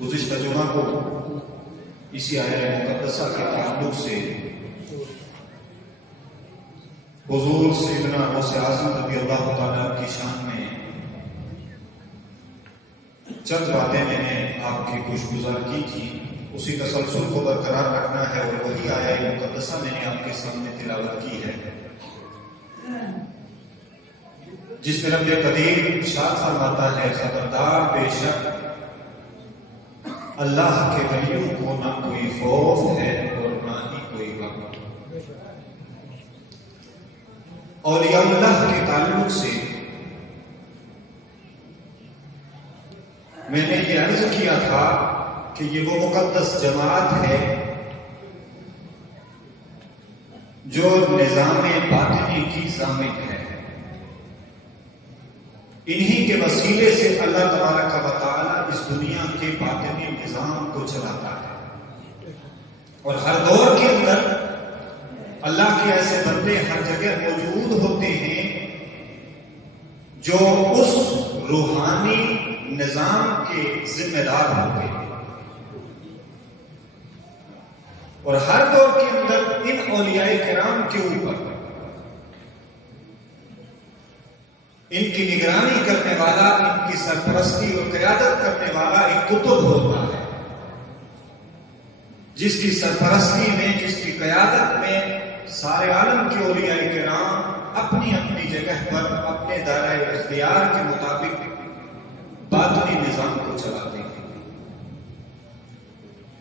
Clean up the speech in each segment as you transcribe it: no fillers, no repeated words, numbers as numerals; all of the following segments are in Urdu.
گزشتہ جمعہ کو اسی آیت مقدسہ کے تعلق سے حضور سیدنا غوث اعظم رضی اللہ تعالیٰ کی شان میں چند باتیں میں نے آپ کی گوشگزار کی تھی، اسی تسلسل کو برقرار رکھنا ہے اور وہی آیت مقدسہ میں نے آپ کے سامنے تلاوت کی ہے، جس میں رب قدیر ارشاد فرماتا ہے خبردار بے شک اللہ کے ولیوں کو نہ کوئی خوف ہے اور نہ ہی کوئی غم۔ اولیاء اللہ کے تعلق سے میں نے یہ عرض کیا تھا کہ یہ وہ مقدس جماعت ہے جو نظام باطنی کی ضامن ہے، انہی کے وسیلے سے اللہ تبارک و تعالی اس دنیا کے باطنی نظام کو چلاتا ہے، اور ہر دور کے اندر اللہ کے ایسے بندے ہر جگہ موجود ہوتے ہیں جو اس روحانی نظام کے ذمہ دار ہوتے ہیں، اور ہر دور کے اندر ان اولیاء کرام کے اوپر ان کی نگرانی کرنے والا، ان کی سرپرستی اور قیادت کرنے والا ایک قطب ہوتا ہے، جس کی سرپرستی میں، جس کی قیادت میں سارے عالم کے اولیاء کرام اپنی اپنی جگہ پر اپنے دائرہ اختیار کے مطابق باطنی نظام کو چلاتے ہیں۔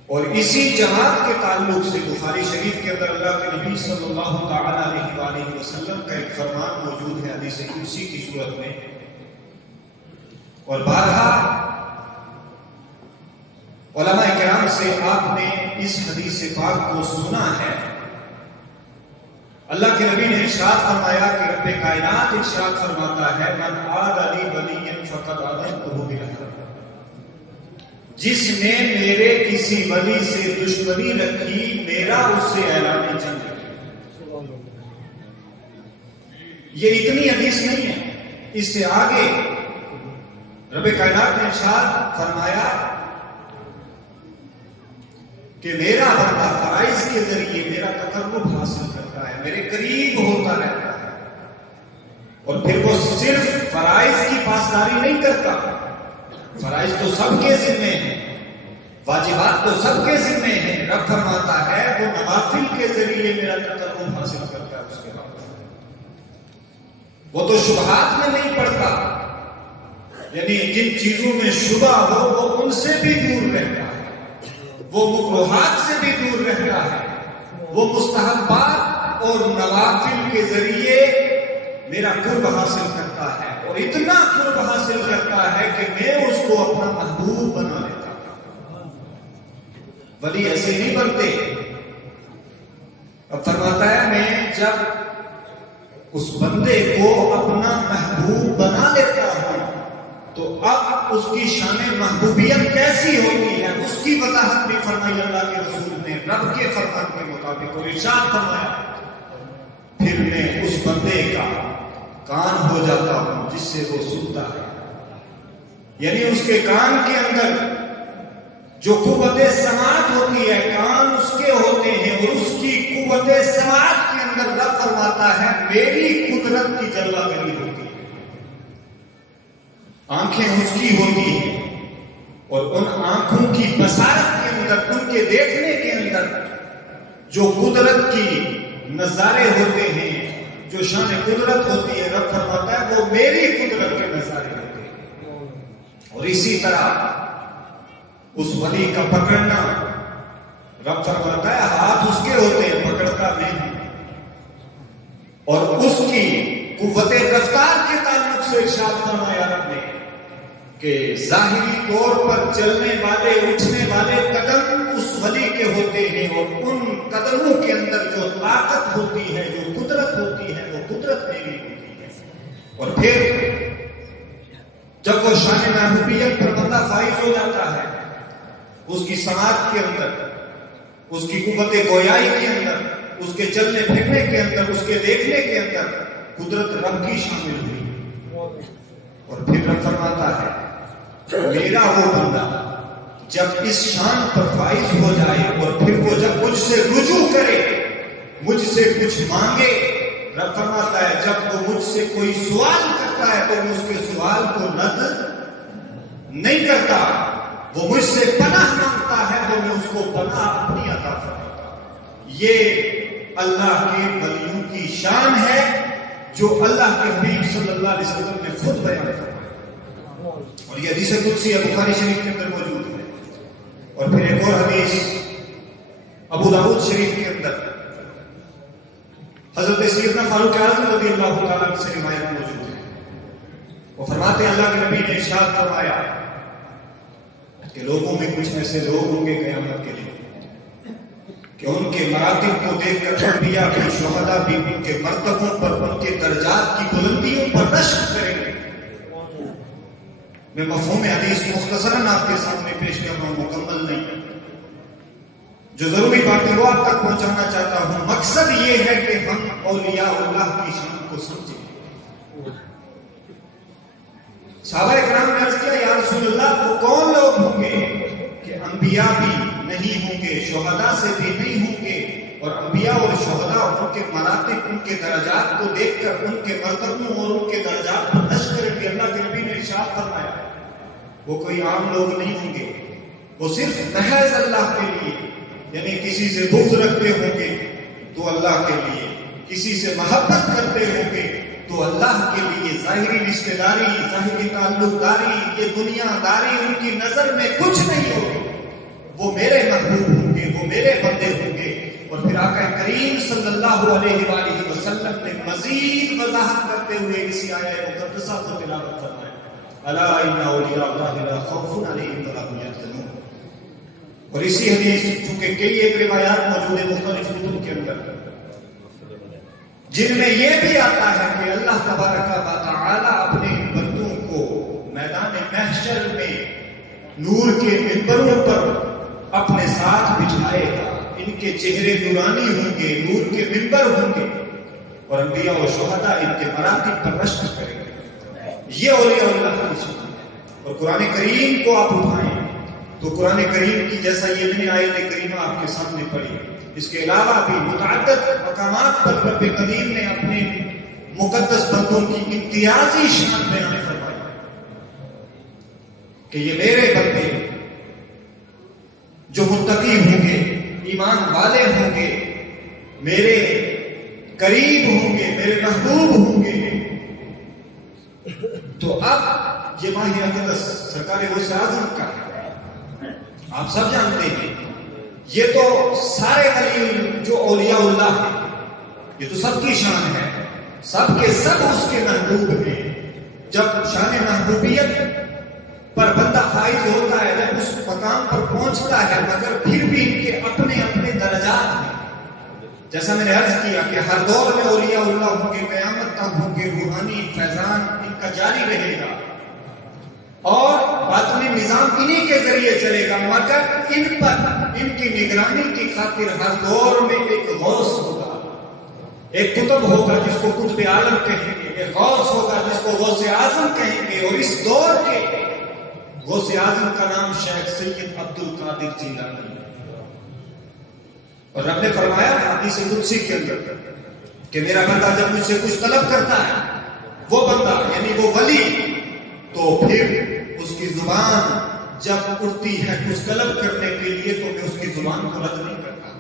اور اسی جماعت کے تعلق سے بخاری شریف کے اندر اللہ کے نبی صلی اللہ تعالی علیہ وآلہ وسلم کا ایک فرمان موجود ہے حدیث قدسی کی صورت میں، اور بارہا علماء کرام سے آپ نے اس حدیث پاک کو سنا ہے۔ اللہ کے نبی نے ارشاد فرمایا کہ رب کائنات ارشاد فرماتا ہے من عاد لی ولی فقد آذنتہ بالحرب، جس نے میرے کسی ولی سے دشمنی رکھی میرا اس سے اعلان جنگ ہے۔ یہ اتنی حدیث نہیں ہے، اس سے آگے رب کائنات نے ارشاد فرمایا کہ میرا بندہ فرائض کے ذریعے میرا تقرب حاصل کرتا ہے، میرے قریب ہوتا رہتا ہے، اور پھر وہ صرف فرائض کی پاسداری نہیں کرتا، فرائض تو سب کے ذمے ہیں، واجبات تو سب کے ذمے ہیں، رب فرماتا ہے وہ نوافل کے ذریعے میرا تقرب حاصل کرتا ہے، اس کے بعد وہ تو شبہات میں نہیں پڑتا، یعنی جن چیزوں میں شبہ ہو وہ ان سے بھی دور رہتا ہے، وہ مکروہات سے بھی دور رہتا ہے، وہ مستحبات اور نوافل کے ذریعے میرا قرب حاصل کرتا ہے، اور اتنا قرب حاصل کرتا ہے کہ میں اس کو اپنا محبوب بنا لیتا ہوں۔ ولی ایسے نہیں بنتے، اب فرماتا ہے میں جب اس بندے کو اپنا محبوب بنا لیتا ہوں تو اب اس کی شان محبوبیت کیسی ہوتی ہے اس کی وضاحت بھی فرمائی اللہ کے رسول نے رب کے فرمان کے مطابق، اور ارشاد فرمایا پھر میں اس بندے کا کان ہو جاتا ہوں جس سے وہ سنتا ہے، یعنی اس کے کان کے اندر جو قوت سماعت ہوتی ہے، کان اس کے ہوتے ہیں، اور اس کی قوت سماعت کے اندر رب فرماتا ہے میری قدرت کی جلوہ گری ہوتی ہے، آنکھیں اس کی ہوتی ہیں، اور ان آنکھوں کی بصارت کے اندر، ان کے دیکھنے کے اندر جو قدرت کی نظارے ہوتے ہیں، جو شان قدرت ہوتی ہے، رب فرماتا ہے وہ میری قدرت کے نظارے ہوتے ہیں۔ اور اسی طرح اس ولی کا پکڑنا، رب فرماتا ہے ہاتھ اس کے ہوتے ہیں، پکڑتا نہیں، اور اس کی قوت رفتار کے تعلق سے ارشاد فرمایا رب نے کہ ظاہری طور پر چلنے والے، اٹھنے والے قدم اس ولی کے ہوتے ہیں، اور ان قدموں کے اندر جو طاقت ہوتی ہے، جو قدرت ہوتی ہے، وہ قدرت میری ہوتی ہے۔ اور پھر جب وہ شان محبوبیت پر بندہ فائز ہو جاتا ہے، اس کی سماعت کے اندر، اس کی قوت گویائی کے اندر، اس کے چلنے پھرنے کے اندر، اس کے دیکھنے کے اندر قدرت رب کی شامل ہوئی، اور پھر رب فرماتا ہے میرا وہ بندہ جب اس شان پر فائز ہو جائے اور پھر وہ جب مجھ سے رجوع کرے، مجھ سے کچھ مانگے، رب فرماتا ہے جب وہ مجھ سے کوئی سوال کرتا ہے تو میں اس کے سوال کو رد نہیں کرتا، وہ مجھ سے پناہ مانگتا ہے تو میں اس کو پناہ اپنی عطا فرماتا ہوں۔ یہ اللہ کے ولیوں کی شان ہے جو اللہ کے حبیب صلی اللہ علیہ وسلم نے خود بیان فرمایا، اور یہ حدیث قدسی ہے، بخاری شریف کے اندر موجود ہے۔ اور پھر ایک اور حدیث ابو داؤد شریف کے اندر حضرت سیدنا فاروق اعظم رضی اللہ تعالیٰ عنہ سے روایت موجود ہے۔ وہ فرماتے ہیں اللہ کے نبی نے ارشاد فرمایا کہ لوگوں میں کچھ ایسے لوگ ہوں گے قیامت کے لیے کہ ان کے مراتب کو دیکھ کر انبیاء بھی، شہداء بھی ان کے مرتبوں پر، ان کے درجات کی بلندیوں پر رشک کریں گے۔ میں مفہوم حدیث مختصراً آپ کے سامنے پیش کر رہا ہوں، مکمل نہیں، جو ضروری باتیں وہ آپ تک پہنچانا چاہتا ہوں۔ مقصد یہ ہے کہ ہم اولیاء اللہ کی شان کو سمجھیں۔ صحابہ کرام نے عرض کیا یا رسول اللہ وہ کون لوگ ہوں گے کہ انبیاء بھی نہیں ہوں گے، شہداء سے بھی نہیں ہوں گے، اور انبیاء اور شہداء اور ان کے مراتب، ان کے درجات کو دیکھ کر ان کے مرتبوں اور ان کے درجات پر رشک کریں گے۔ اللہ کے نبی نے ارشاد فرمایا وہ کوئی عام لوگ نہیں ہوں گے، وہ صرف محض اللہ کے لیے، یعنی کسی سے بغض رکھتے ہوں گے تو اللہ کے لیے، کسی سے محبت کرتے ہوں گے تو اللہ کے لیے، ظاہری رشتہ داری، ظاہری تعلق داری، یہ دنیا داری ان کی نظر میں کچھ نہیں ہوگی، وہ میرے محبوب ہوں گے، وہ میرے بندے ہوں گے۔ اور پھر آقا کریم صلی اللہ علیہ وآلہ وسلم نے مزید وضاحت کرتے ہوئے اسی آیت مقدسہ کو تلاوت فرمایا، الا ان اولیاء اللہ لا خوف علیہم ولا هم يحزنون۔ اور اسی حدیث چونکہ کئی ایک روایات موجود ہیں مختلف کتب کے اندر، جن میں یہ بھی آتا ہے کہ اللہ تبارک و تعالی اپنے بندوں کو میدان محشر میں نور کے منبروں پر اپنے ساتھ بٹھائے گا، ان کے چہرے نورانی ہوں گے، نور کے منبر ہوں گے، اور انبیاء و شہداء ان کے مراتب پر رشک کریں گے۔ یہ اولیاء اللہ کی شان ہے۔ اور قرآن کریم کو آپ اٹھائیں تو قرآن کریم کی جیسا یہ میں نے آیت کریمہ آپ کے سامنے پڑھی، اس کے علاوہ بھی متعدد مقامات پر رب قدیم نے اپنے مقدس بندوں کی امتیازی شان بیان فرمائی کہ یہ میرے بندے جو متقی ہوں گے، ایمان والے ہوں گے، میرے قریب ہوں گے، میرے محبوب ہوں گے۔ تو اب یہ ماہ اقدس سرکار غوث اعظم کا ہے، آپ سب جانتے ہیں، یہ تو سارے ولی جو اولیاء اللہ ہیں یہ تو سب کی شان ہے، سب کے سب اس کے محبوب ہیں۔ جب شان محبوبیت پر بندہ فائز ہوتا ہے، جب اس مقام پر پہنچتا ہے، مگر پھر بھی ان کے اپنے اپنے درجات ہیں۔ جیسا میں نے عرض کیا کہ ہر دور میں اولیاء اللہ ہوں گے، قیامت تک ہوں گے، روحانی فیضان ان کا جاری رہے گا اور باطنی نظام انہی کے ذریعے چلے گا، مگر ان پر ان کی نگرانی کی خاطر ہر دور میں ایک غوث ہوگا، ایک قطب ہوگا جس کو قطب عالم کہیں گے، ایک غوث ہوگا جس کو غوث اعظم کہیں گے، اور اس دور کے غوث اعظم کا نام شیخ سید عبد القادر جیلانی ہے۔ اور رب نے فرمایا حدیث قدسی کے اندر کہ میرا بندہ جب مجھ سے کچھ طلب کرتا ہے، وہ بندہ یعنی وہ ولی، تو پھر اس کی زبان جب اٹھتی ہے کچھ طلب کرنے کے لیے تو میں اس کی زبان کو رد نہیں کرتا،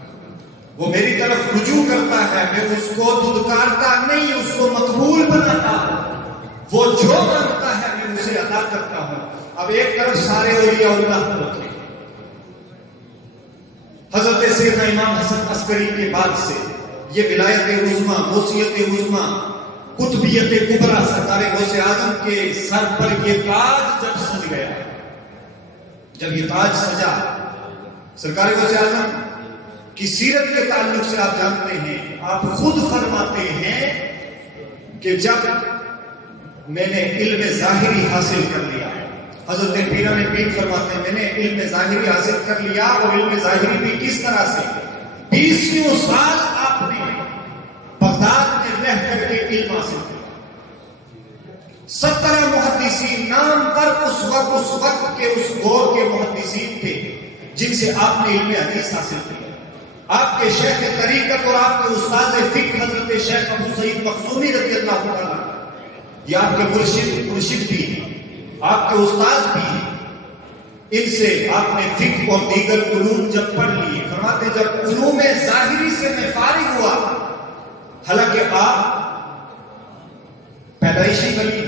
وہ میری طرف رجوع کرتا ہے، میں اس کو دھتکارتا نہیں، اس کو مقبول بناتا ہوں، وہ جو مانگتا ہے میں اسے عطا کرتا ہوں۔ اب ایک طرف سارے اولیاء اللہ کو رکھیں، حضرت سیدنا امام حسن عسکری کے بعد سے یہ ولایت عظمیٰ، غوثیت عظمیٰ، قطبیت کبریٰ سرکار غوث اعظم کے سر پر یہ تاج جب سج گیا، جب یہ تاج سجا، سرکار غوث اعظم کی سیرت کے تعلق سے آپ جانتے ہیں، آپ خود فرماتے ہیں کہ جب میں نے علم ظاہری حاصل کر لیا، حضرت پیران پیر فرماتے ہیں میں نے علم ظاہری حاصل کر لیا، اور علم ظاہری بھی کس طرح سے 20 سال آپ نے بغداد میں رہ کر کے علم حاصل کیا، 17 محدثین نام پر اس وقت کے اس دور کے محدثین تھے، جن سے آپ نے علم حدیث حاصل کیا. آپ کے شیخ طریقت اور آپ کے استاد فقہ حضرت شیخ ابو سعید مخزومی رضی اللہ تعالیٰ، یہ آپ کے مرشد بھی ہیں، آپ کے استاد بھی ہیں. ان سے آپ نے فقہ اور دیگر علوم جب پڑھ لیے، فرماتے جب علوم ظاہری سے میں فارغ ہوا، حالانکہ آپ پیدائشی ولی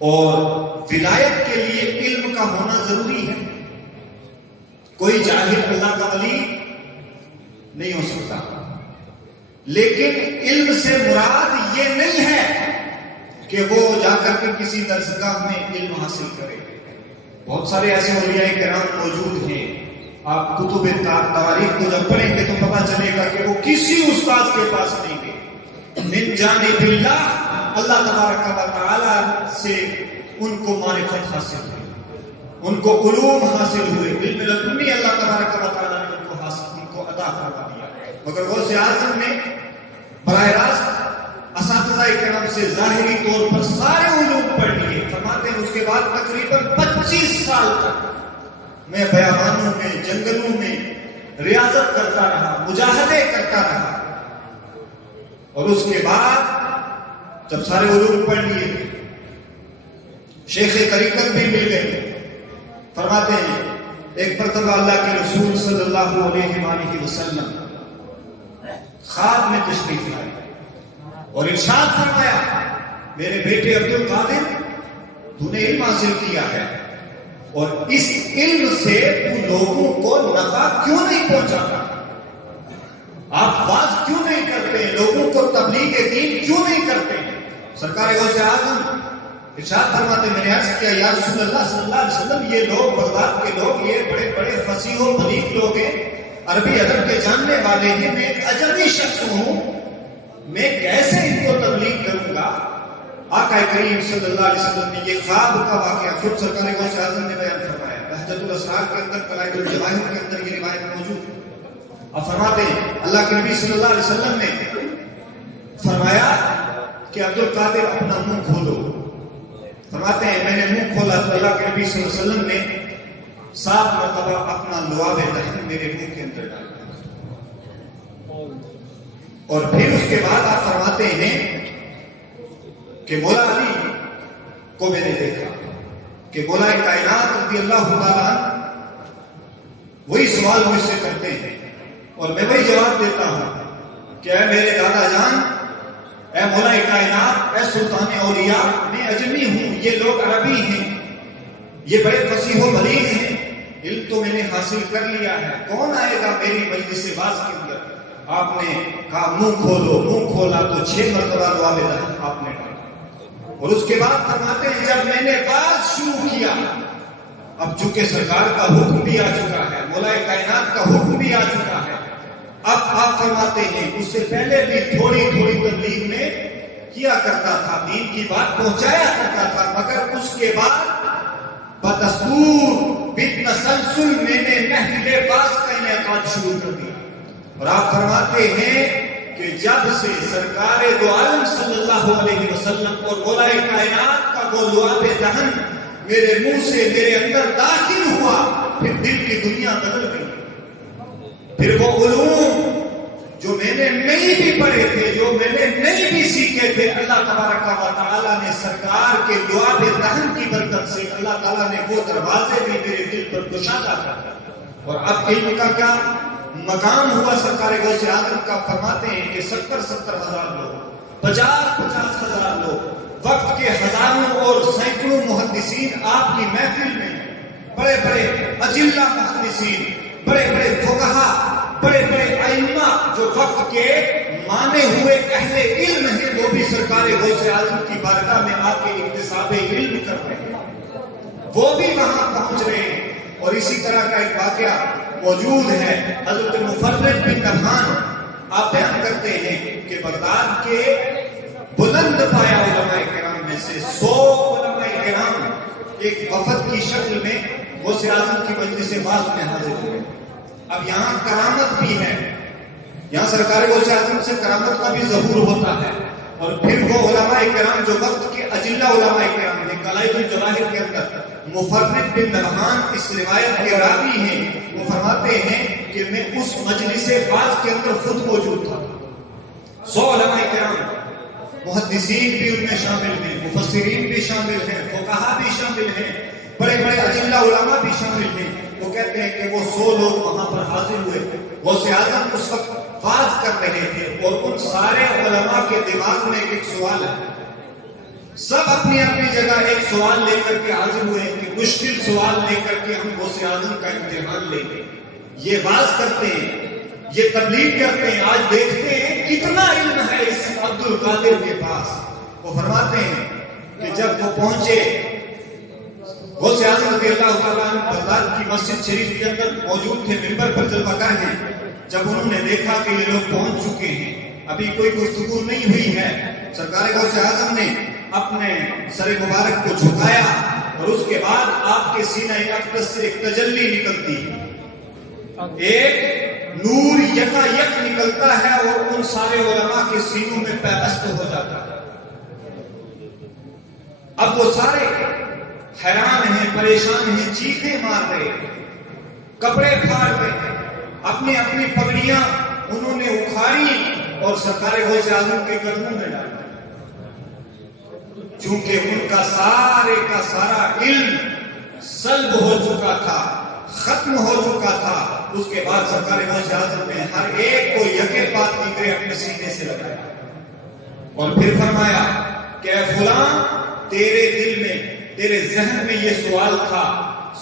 اور ولایت کے لیے علم کا ہونا ضروری ہے. کوئی جاہل اللہ کا ولی نہیں ہو سکتا، لیکن علم سے مراد یہ نہیں ہے کہ وہ جا کر کے کسی درسگاہ میں علم حاصل کرے. بہت سارے ایسے اولیاء کرام موجود ہیں، آپ کتب تاریخ کو جب پڑھیں گے تو پتہ چلے گا کہ وہ کسی استاد کے پاس نہیں گئے. من جانب اللہ، اللہ تبارک و تعالی سے ان کو معرفت حاصل ہوئی، ان کو علوم حاصل ہوئے، علم لدنی اللہ تبارک و تعالی نے ان کو عطا فرما دیا. مگر غوث اعظم نے براہ راست اساتذہ کرام سے ظاہری طور پر سارے علوم پڑھ لیے. فرماتے ہیں اس کے بعد تقریباً 25 سال تک میں بیابانوں میں، جنگلوں میں ریاضت کرتا رہا، مجاہدے کرتا رہا. اور اس کے بعد جب سارے علوم پڑھ لیے، شیخ طریقت بھی مل گئے. فرماتے ہیں ایک مرتبہ اللہ کے رسول صلی اللہ علیہ وآلہ وسلم خواب میں تشریف لائے اور ارشاد فرمایا، میرے بیٹے عبد القادر، تو نے علم حاصل کیا ہے اور اس علم سے تو لوگوں کو نفع کیوں نہیں پہنچاتا؟ آپ بات کیوں نہیں کرتے؟ لوگوں کو تبلیغ دین کیوں نہیں کرتے؟ سرکار غوث اعظم ارشاد فرماتے، میں نے عرض کیا یا رسول اللہ صلی اللہ علیہ وسلم، یہ لوگ بغداد کے لوگ، یہ بڑے بڑے فصیح و بلیغ لوگ ہیں، عربی ادب کے جاننے والے ہیں، میں ایک اجنبی شخص ہوں، میں کیسے ان کو تبلیغ کروں گا؟ آقا کریم صلی اللہ علیہ وسلم نے یہ خواب کا واقعہ خود سرکار غوث اعظم نے بیان فرمایا. بہجت الاسرار کے اندر، قلائد الجواہر کے اندر یہ روایت موجود ہے. اب فرماتے ہیں اللہ کے نبی صلی اللہ علیہ وسلم نے فرمایا کہ عبد القادر اپنا منہ کھولو. فرماتے ہیں میں نے منہ کھولا تو اللہ کے نبی صلی اللہ علیہ وسلم نے 7 مرتبہ اپنا لعاب دہن میرے منہ کے اندر ڈالا. اور پھر اس کے بعد آپ فرماتے ہیں کہ مولا علی کو میں نے دیکھا کہ مولا کائنات رضی اللہ تعالیٰ وہی سوال مجھ سے کرتے ہیں اور میں وہی جواب دیتا ہوں کہ اے میرے دادا جان، اے مولا کائنات، اے سلطان اولیاء، میں اجمی ہوں، یہ لوگ عربی ہیں، یہ بڑے فصیح و بلیغ ہیں، علم تو میں نے حاصل کر لیا ہے، کون آئے گا میری مجلس باز کے اندر؟ آپ نے کہا منہ کھولو. منہ کھولا تو 6 مرتبہ لعاب دہن آپ نے ڈالا. اور اس کے بعد فرماتے ہیں جب میں نے بات شروع کیا، اب چونکہ سرکار کا حکم بھی آ چکا ہے، مولا کائنات کا حکم بھی آ چکا ہے، اب آپ فرماتے ہیں اس سے پہلے بھی تھوڑی تھوڑی تبلیغ میں کیا کرتا تھا، دین کی بات پہنچایا کرتا تھا، مگر اس کے بعد بدستور بالتسلسل میں نے محفل باز کا انعقاد شروع کر دیا. اور آپ فرماتے ہیں کہ جب سے سرکار دو عالم صلی اللہ علیہ وسلم اور مولا کائنات کا وہ لعاب دہن میرے منہ سے میرے اندر داخل ہوا، پھر دل کی دنیا بدل گئی. پھر وہ علوم جو میں نے نہیں بھی پڑھے تھے، جو میں نے نہیں بھی سیکھے تھے، اللہ تبارک و تعالیٰ نے سرکار کے لعاب دہن کی برکت سے اللہ تعالیٰ نے وہ دروازے بھی میرے دل پر گشادہ کر دیا. اور اب علم کا کیا مقام ہوا سرکار غوث اعظم کا؟ فرماتے ہیں کہ 70 ہزار لوگ، 50 ہزار لوگ، وقت کے ہزاروں اور سینکڑوں محدثین آپ کی محفل میں، بڑے بڑے اجلہ محدثین، بڑے بڑے فقہا، بڑے بڑے ائمہ جو وقت کے مانے ہوئے اہل علم ہیں، وہ بھی سرکار غوث اعظم کی بارگاہ میں آ کے اکتساب علم کر رہے ہیں، وہ بھی وہاں پہنچ رہے ہیں. اور اسی طرح کا ایک واقعہ موجود ہے. حضرت مفرد بن نبہان آپ بیان کرتے ہیں کہ بغداد کے بلند پایا علماء کرام میں سے 100 علماء کرام ایک وفد کی شکل میں غوث اعظم کی مجلس باز میں حاضر ہوئے. اب یہاں کرامت بھی ہے، یہاں سرکار غوث اعظم سے کرامت کا بھی ظہور ہوتا ہے. اور پھر وہ علماء کرام جو وقت کے اجلہ علماء کرام ہیں، قلائد الجواہر کے اندر مفرد بن نبہان اس روایت کے راوی ہیں، وہ فرماتے ہیں کہ میں اس مجلس بعض کے اندر خود موجود تھا. 100 علماء کرام، محدثین بھی ان میں شامل ہیں، مفسرین بھی شامل ہیں، فقہا بھی شامل ہیں، بڑے بڑے اجلہ علماء بھی شامل ہیں. وہ کہتے ہیں کہ وہ 100 لوگ وہاں پر حاضر ہوئے. غوث اعظم اس وقت بات کر رہے تھے اور ان سارے علماء کے دماغ میں ایک سوال ہے. سب اپنی اپنی جگہ ایک سوال لے کر کے حاضر ہوئے کہ مشکل سوال لے کر کے ہم غوث اعظم کا امتحان لیں گے. یہ بات کرتے ہیں، یہ تبلیغ کرتے ہیں. آج دیکھتے ہیں کتنا علم ہے اس عبد القادر کے پاس. وہ فرماتے ہیں کہ جب وہ پہنچے غوث اعظم رضی اللہ تعالیٰ عنہ بغداد کی مسجد شریف کے اندر موجود تھے، منبر پر جلوہ گر ہیں. جب انہوں نے دیکھا کہ یہ لوگ پہنچ چکے ہیں، ابھی کوئی گفتگو نہیں ہوئی ہے، سرکار غوث اعظم نے اپنے سر مبارک کو جھکایا اور اس کے بعد آپ کے سینہ اقدس سے ایک تجلی نکلتی ہے، ایک نور یکا یک نکلتا ہے اور ان سارے علماء کے سینوں میں پیوست ہو جاتا ہے. اب وہ سارے حیران ہیں، پریشان ہیں، چیخیں مار رہے ہیں، کپڑے پھاڑ رہے ہیں، اپنی اپنی پگڑیاں انہوں نے اکھاڑی اور سرکار غوث اعظم کے قدموں میں ڈالا. چونکہ ان کا سارا علم سلب ہو چکا تھا، ختم ہو چکا تھا. اس کے بعد سرکار غوث اعظم نے ہر ایک کو یکے بات کی طرح اپنے سینے سے لگایا اور پھر فرمایا کہ اے فلاں، تیرے دل میں، تیرے ذہن میں یہ سوال تھا.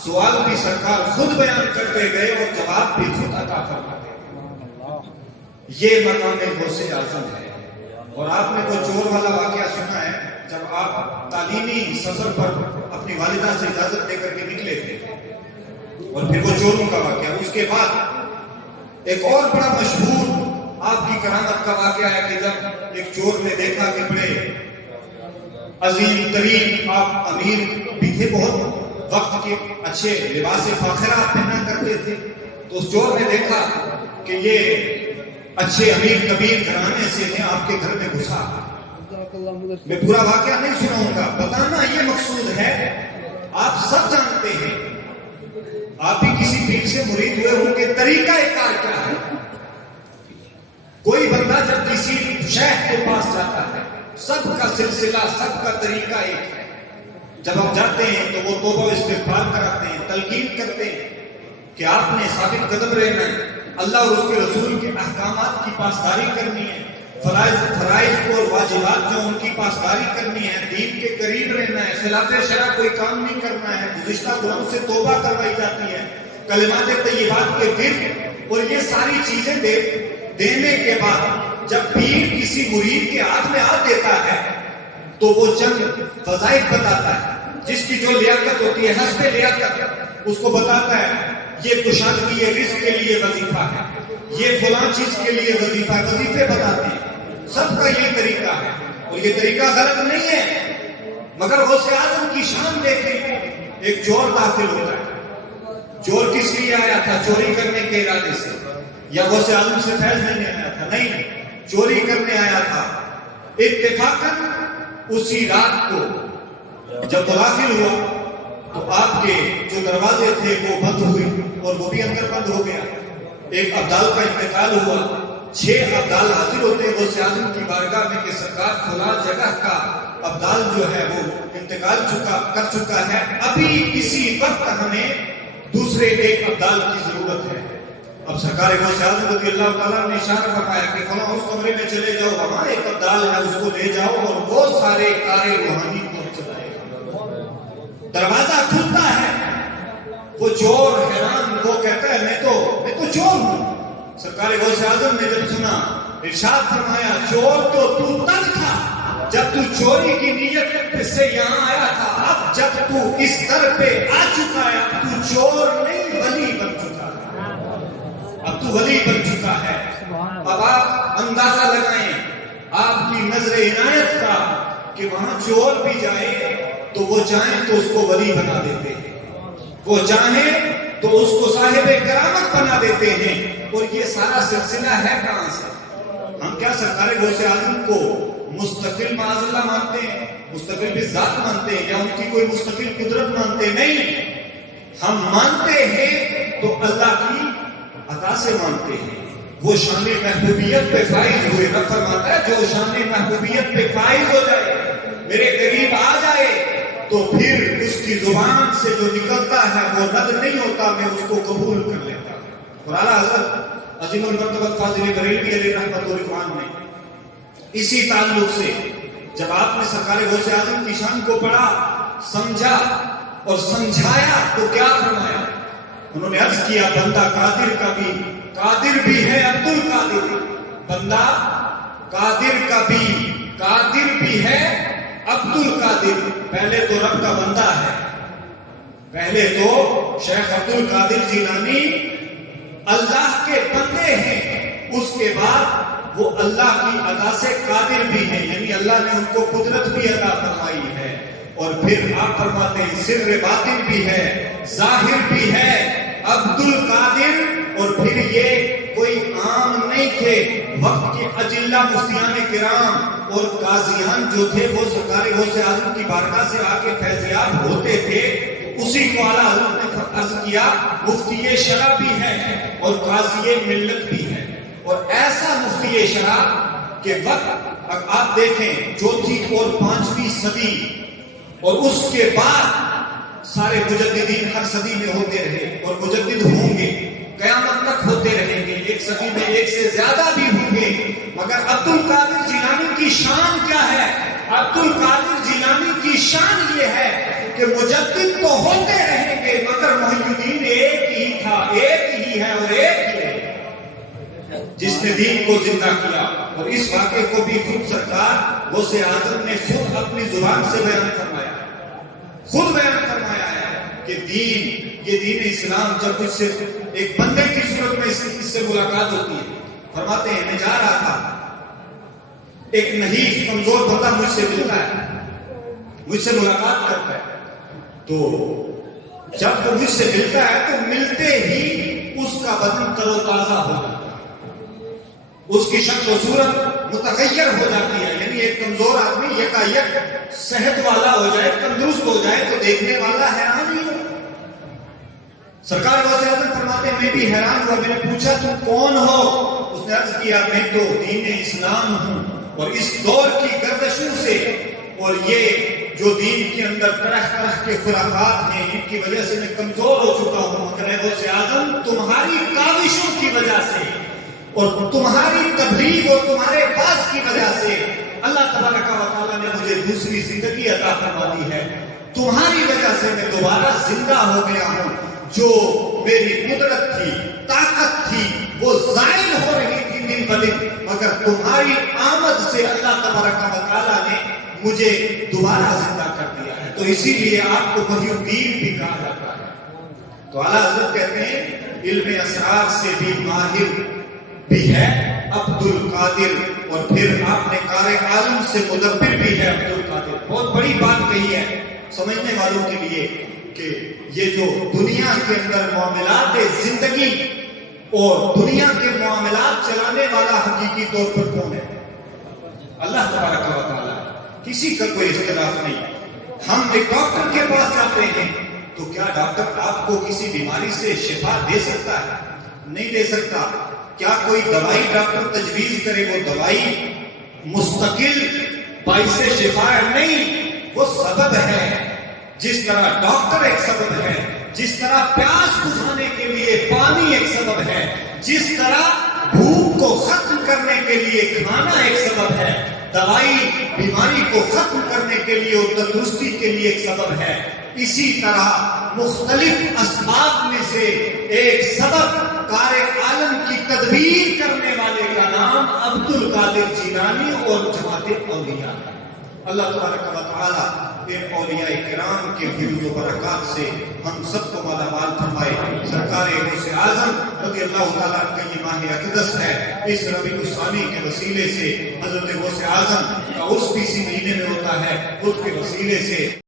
سوال بھی سرکار خود بیان کرتے گئے اور جواب بھی خود عطا فرماتے گئے. یہ مقام غوث اعظم ہے. اور آپ نے تو چور والا واقعہ سنا ہے، جب آپ تعلیمی سفر پر اپنی والدہ سے اجازت دے کر کے نکلے تھے اور پھر وہ چوروں کا واقعہ. اس کے بعد ایک اور بڑا مشہور آپ کی کرامت کا واقعہ ہے کہ جب ایک چور نے دیکھا کہ بڑے عظیم ترین آپ امیر بھی تھے، بہت وقت کے اچھے لباس فاخرہ پہنا کرتے تھے، تو اس چور نے دیکھا کہ یہ اچھے امیر کبیر گھرانے سے ہیں، آپ کے گھر میں گھسا. میں پورا واقعہ نہیں سناؤں گا، بتانا یہ مقصود ہے. آپ سب جانتے ہیں، آپ بھی کسی پیر سے مرید ہوئے ہوں کہ طریقہ کار کیا ہے. کوئی بندہ جب کسی شیخ کے پاس جاتا ہے، سب کا سلسلہ، سب کا طریقہ ایک ہے. جب آپ جاتے ہیں تو وہ توبہ و استغفار کراتے ہیں، تلقین کرتے ہیں کہ آپ نے ثابت قدم رہنا ہے، اللہ اور اس کے رسول کے احکامات کی پاسداری کرنی ہے، فرائض اور واجبات جو ان کی پاسداری کرنی ہے، دین کے قریب رہنا ہے، خلاف شرع کوئی کام نہیں کرنا ہے، گزشتہ گناہوں سے توبہ کروائی جاتی ہے، کلمات طیبات کے ورد، اور یہ ساری چیزیں دینے کے بعد جب پیر کسی مرید کے ہاتھ میں ہاتھ دیتا ہے تو وہ چند وظائف بتاتا ہے، جس کی جو لیاقت ہوتی ہے، حسب لیاقت اس کو بتاتا ہے. یہ کشادگی، یہ رزق کے لیے وظیفہ ہے، یہ فلاں چیز کے لیے وظیفہ ہے، وظیفے بتاتے ہیں. سب کا یہ طریقہ ہے اور یہ طریقہ غلط نہیں ہے، مگر غوث اعظم کی شان دیکھیں. ایک چور داخل ہوتا ہے. چور کس لیے آیا تھا؟ چوری کرنے کے ارادے سے، یا غوث اعظم سے فیض لینے آیا تھا؟ نہیں، چوری کرنے آیا تھا. اتفاقاً اسی رات کو جب داخل ہوا تو آپ کے جو دروازے تھے وہ بند ہوئے اور وہ بھی اندر بند ہو گیا. ایک ابدال کا انتقال ہوا. 6 ابدال حاضر ہوتے ہیں غوث اعظم کی بارگاہ میں کہ سرکار فلاں جگہ کا ابدال جو ہے وہ انتقال کر چکا ہے، ابھی اسی وقت ہمیں دوسرے ایک ابدال کی ضرورت ہے. اب سرکار غوث اعظم رضی اللہ تعالیٰ نے اشارہ فرمایا کہ فلاں اس کمرے میں چلے جاؤ، وہاں ایک ابدال ہے، اس کو لے جاؤ اور وہ سارے کارے روحانی کو چلائے. دروازہ کھلتا ہے، وہ چور حیران، وہ کہتا ہے میں تو چور ہوں. سرکار غوث اعظم نے جب سنا، ارشاد فرمایا چور تو تب تھا جب تو چوری کی نیت سے یہاں آیا تھا، اب جب تو اس در پہ آ چکا ہے تو چور نہیں ولی بن چکا ہے. اب تو ولی بن چکا ہے. اب آپ اندازہ لگائیں آپ کی نظر عنایت کا کہ وہاں چور بھی جائے تو وہ چاہیں تو اس کو ولی بنا دیتے ہیں، وہ چاہیں تو اس کو صاحب کرامت بنا دیتے ہیں. اور یہ سارا سلسلہ ہے کہاں سے؟ ہم کیا سرکار غوث اعظم کو مستقل معاذ اللہ مانتے ہیں، مستقل بھی ذات مانتے ہیں، یا ان کی کوئی مستقل قدرت مانتے ہیں؟ نہیں، ہم مانتے ہیں تو اللہ کی عطا سے مانتے ہیں۔ وہ شان محبوبیت پہ فائز ہوئے، رب فرماتا ہے جو شان محبوبیت پہ فائز ہو جائے، میرے قریب آ جائے، تو پھر اس کی زبان سے جو نکلتا ہے وہ رد نہیں ہوتا، میں اس کو قبول کر لیتا ہوں۔ اور اعلیٰ حضرت عظیم المرتبہ فاضل بریلوی علیہ رحمۃ الرحمان نے اسی تعلق سے جب آپ نے سرکار غوث اعظم کی شان کو پڑھا، سمجھا اور سمجھایا تو کیا فرمایا؟ انہوں نے عرض کیا بندہ قادر کا بھی قادر بھی ہے عبد القادر، بندہ قادر کا بھی قادر بھی ہے عبد القادر۔ پہلے تو رب کا بندہ ہے، پہلے تو شیخ عبد القادر جیلانی اللہ کے بندے ہیں، اس کے بعد وہ اللہ کی عطا سے قادر بھی ہیں، یعنی اللہ نے ان کو قدرت بھی عطا فرمائی ہے۔ اور پھر آپ فرماتے ہیں سر باطن بھی ہے، ظاہر بھی ہے عبد القادر۔ اور پھر یہ کوئی عام نہیں تھے، وقت کے اجلہ مفتیان کرام اور قاضیان جو تھے وہ سرکار غوث اعظم کی بارگاہ سے آ کے فیضیاب ہوتے تھے، اسی کو اعلیٰ حضرت نے عرض کیا مفتی شرع بھی ہے اور قاضی ملت بھی ہے۔ اور ایسا مفتی شرع کے وقت آپ دیکھیں چوتھی اور پانچویں صدی اور اس کے بعد سارے مجددین ہر صدی میں ہوتے رہے اور مجدد ہوں گے، قیامت تک ہوتے رہیں گے، ایک صدی میں ایک سے زیادہ بھی ہوں گے، مگر عبد القادر جیلانی کی شان کیا ہے؟ عبد القادر جیلانی کی شان یہ ہے کہ مجدد تو ہوتے رہیں گے مگر محی الدین ایک ہی تھا، ایک ہی ہے اور ایک ہی ہے جس نے دین کو زندہ کیا۔ اور اس واقعے کو بھی خود سرکار غوث اعظم نے خود اپنی زبان سے بیان فرمایا، خود بیان فرمایا ہے کہ دین، یہ دین اسلام جب اس سے ایک بندے کی صورت میں اس سے ملاقات ہوتی ہے، فرماتے ہیں میں جا رہا تھا، ایک نحیف کمزور بندہ مجھ سے ملتا ہے، مجھ سے ملاقات کرتا ہے، تو جب وہ مجھ سے ملتا ہے تو ملتے ہی اس کا بدن تر و تازہ ہو جاتا ہے، اس کی شکل و صورت متغیر ہو جاتی ہے، یعنی ایک کمزور آدمی یکایک صحت والا ہو جائے، تندرست ہو جائے تو دیکھنے والا حیران ہی ہو۔ سرکار غوث اعظم فرماتے ہیں میں بھی حیران ہوا، میں نے پوچھا تم کون ہو؟ اس نے عرض کیا میں تو دین اسلام ہوں، اور اس دور کی گردشوں سے اور یہ جو دین کے اندر طرح طرح کے خرافات ہیں ان کی وجہ سے میں کمزور ہو چکا ہوں، مگر اے غوث اعظم تمہاری کاوشوں کی وجہ سے اور تمہاری تبلیغ اور تمہارے باز کی وجہ سے اللہ تبارک و تعالیٰ نے مجھے دوسری زندگی عطا فرما دی ہے، تمہاری وجہ سے میں دوبارہ زندہ ہو گیا ہوں، جو میری قدرت تھی، طاقت تھی، وہ زائل ہو رہی تھی دن بدن، مگر تمہاری آمد سے اللہ تبارک و تعالیٰ نے مجھے دوبارہ زندہ کر دیا ہے، تو اسی لیے آپ کو محی الدین بھی کہا جاتا ہے۔ تو اعلیٰ حضرت کہتے ہیں علم اسرار سے بھی ماہر بھی ہے عبد القادر، اور پھر آپ نے کار عالم سے مدبر بھی ہے عبد القادر۔ بہت بڑی بات کہی ہے سمجھنے والوں کے لیے کہ یہ جو دنیا کے اندر معاملات زندگی اور دنیا کے معاملات چلانے والا حقیقی طور پر کون ہے؟ اللہ تبارک و تعالیٰ، کسی کا کوئی اختلاف نہیں۔ ہم ایک ڈاکٹر کے پاس جاتے ہیں تو کیا ڈاکٹر آپ کو کسی بیماری سے شفا دے سکتا ہے؟ نہیں دے سکتا۔ کیا کوئی دوائی ڈاکٹر تجویز کرے وہ دوائی مستقل باعث شفا نہیں، وہ سبب ہے، جس طرح ڈاکٹر ایک سبب ہے، جس طرح پیاس بجھانے کے لیے پانی ایک سبب ہے، جس طرح بھوک کو ختم کرنے کے لیے کھانا ایک سبب ہے، دوائی بیماری کو ختم کرنے کے لیے اور تندرستی کے لیے ایک سبب ہے، اسی طرح مختلف اسباب میں سے ایک سبب کار عالم کی تدبیر کرنے والے کا نام عبد القادر جیلانی اور جماعت اولیاء ہے۔ اللہ تبارک و تعالیٰ ان اولیاء کرام کے فیض و برکات سے ہم سب کو مالا مال فرمائے۔ سرکار غوث اعظم رضی اللہ تعالیٰ کا یہ ماہ اقدس ہے، اس ربیع الثانی کے وسیلے سے حضرت غوث اعظم کا عرس بھی اسی مہینے میں ہوتا ہے، اس کے وسیلے سے